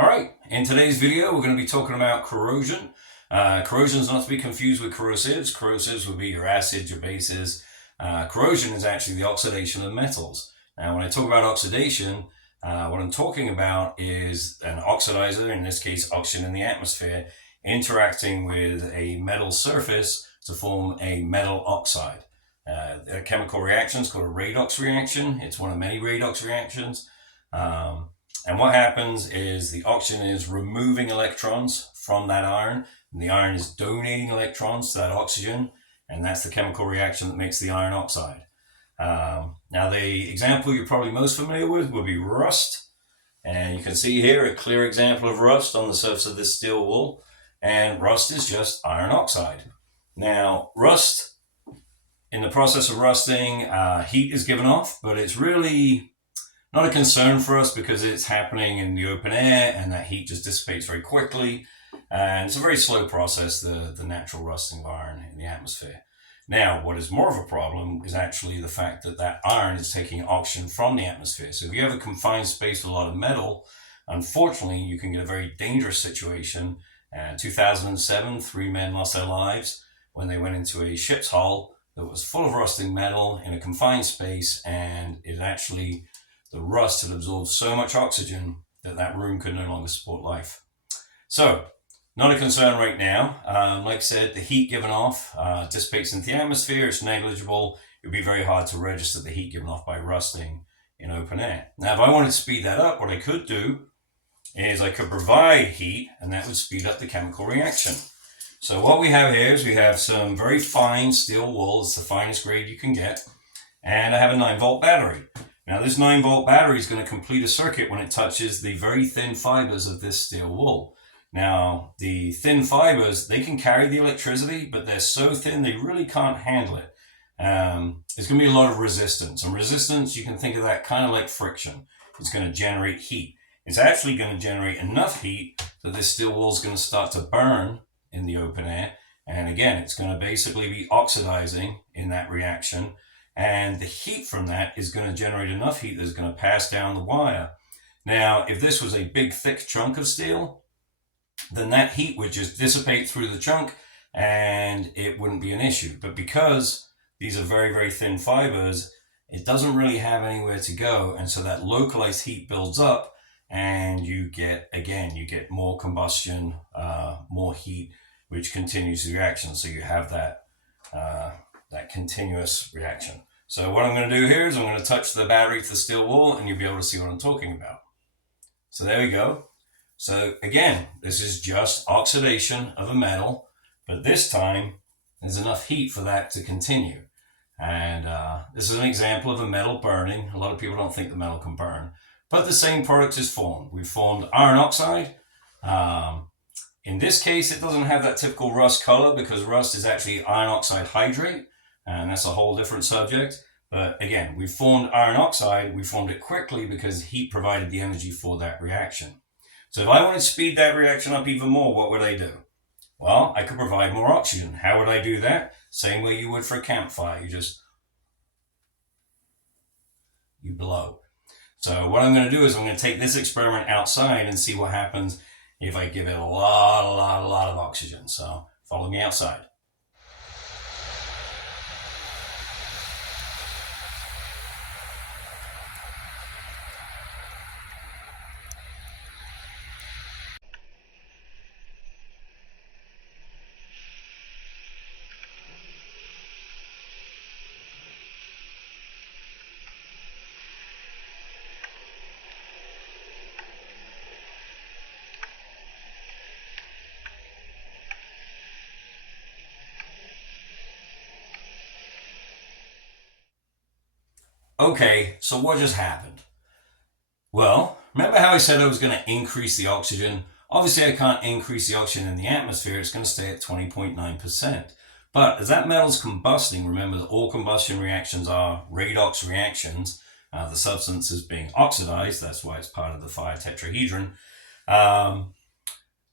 All right, in today's video, we're going to be talking about corrosion. Corrosion is not to be confused with corrosives. Corrosives would be your acids, your bases. Corrosion is actually the oxidation of metals. Now, when I talk about oxidation, what I'm talking about is an oxidizer, in this case, oxygen in the atmosphere, interacting with a metal surface to form a metal oxide. A chemical reaction is called a redox reaction. It's one of many redox reactions. And what happens is the oxygen is removing electrons from that iron, and the iron is donating electrons to that oxygen, and that's the chemical reaction that makes the iron oxide. Now, the example you're probably most familiar with would be rust. And you can see here a clear example of rust on the surface of this steel wool. And rust is just iron oxide. Now, rust, in the process of rusting, heat is given off, but it's really not a concern for us because it's happening in the open air and that heat just dissipates very quickly. And it's a very slow process, the natural rusting of iron in the atmosphere. Now, what is more of a problem is actually the fact that that iron is taking oxygen from the atmosphere. So if you have a confined space with a lot of metal, unfortunately, you can get a very dangerous situation. In 2007, 3 men lost their lives when they went into a ship's hull that was full of rusting metal in a confined space, and the rust had absorbed so much oxygen that that room could no longer support life. So, not a concern right now. Like I said, the heat given off dissipates into the atmosphere. It's negligible. It would be very hard to register the heat given off by rusting in open air. Now, if I wanted to speed that up, what I could do is I could provide heat, and that would speed up the chemical reaction. So what we have here is we have some very fine steel wool. It's the finest grade you can get. And I have a 9-volt battery. Now, this 9-volt battery is going to complete a circuit when it touches the very thin fibers of this steel wool. Now, the thin fibers, they can carry the electricity, but they're so thin they really can't handle it. There's going to be a lot of resistance. And resistance, you can think of that kind of like friction. It's going to generate heat. It's actually going to generate enough heat that this steel wool is going to start to burn in the open air. And again, it's going to basically be oxidizing in that reaction. And the heat from that is going to generate enough heat that's going to pass down the wire. Now, if this was a big, thick chunk of steel, then that heat would just dissipate through the chunk and it wouldn't be an issue. But because these are very, very thin fibers, it doesn't really have anywhere to go. And so that localized heat builds up and you get more combustion, more heat, which continues the reaction. So you have that continuous reaction. So what I'm going to do here is I'm going to touch the battery to the steel wool and you'll be able to see what I'm talking about. So there we go. So again, this is just oxidation of a metal, but this time there's enough heat for that to continue. And this is an example of a metal burning. A lot of people don't think the metal can burn, but the same product is formed. We've formed iron oxide. In this case, it doesn't have that typical rust color because rust is actually iron oxide hydrate, and that's a whole different subject. But again, we formed iron oxide. We formed it quickly because heat provided the energy for that reaction. So if I wanted to speed that reaction up even more, what would I do? Well, I could provide more oxygen. How would I do that? Same way you would for a campfire. You blow. So what I'm going to do is I'm going to take this experiment outside and see what happens if I give it a lot of oxygen. So follow me outside. Okay, so what just happened? Well, remember how I said I was going to increase the oxygen? Obviously, I can't increase the oxygen in the atmosphere. It's going to stay at 20.9%. But as that metal's combusting, remember that all combustion reactions are redox reactions. The substance is being oxidized. That's why it's part of the fire tetrahedron. The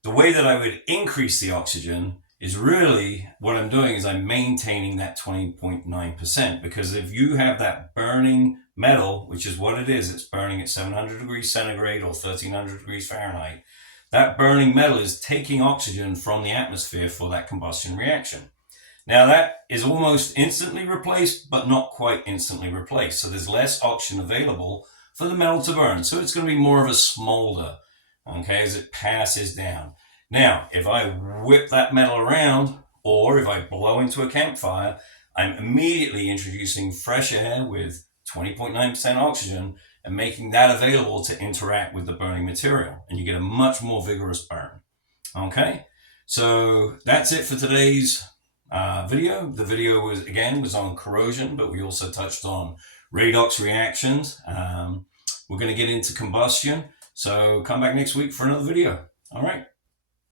way that I would increase the oxygen is really what I'm doing is I'm maintaining that 20.9%, because if you have that burning metal, which is what it is, it's burning at 700 degrees centigrade or 1300 degrees Fahrenheit. That burning metal is taking oxygen from the atmosphere for that combustion reaction. Now that is almost instantly replaced, but not quite instantly replaced. So there's less oxygen available for the metal to burn. So it's going to be more of a smolder, okay, as it passes down. Now, if I whip that metal around, or if I blow into a campfire, I'm immediately introducing fresh air with 20.9% oxygen and making that available to interact with the burning material. And you get a much more vigorous burn. Okay, so that's it for today's video. The video was on corrosion, but we also touched on redox reactions. We're going to get into combustion. So come back next week for another video. All right.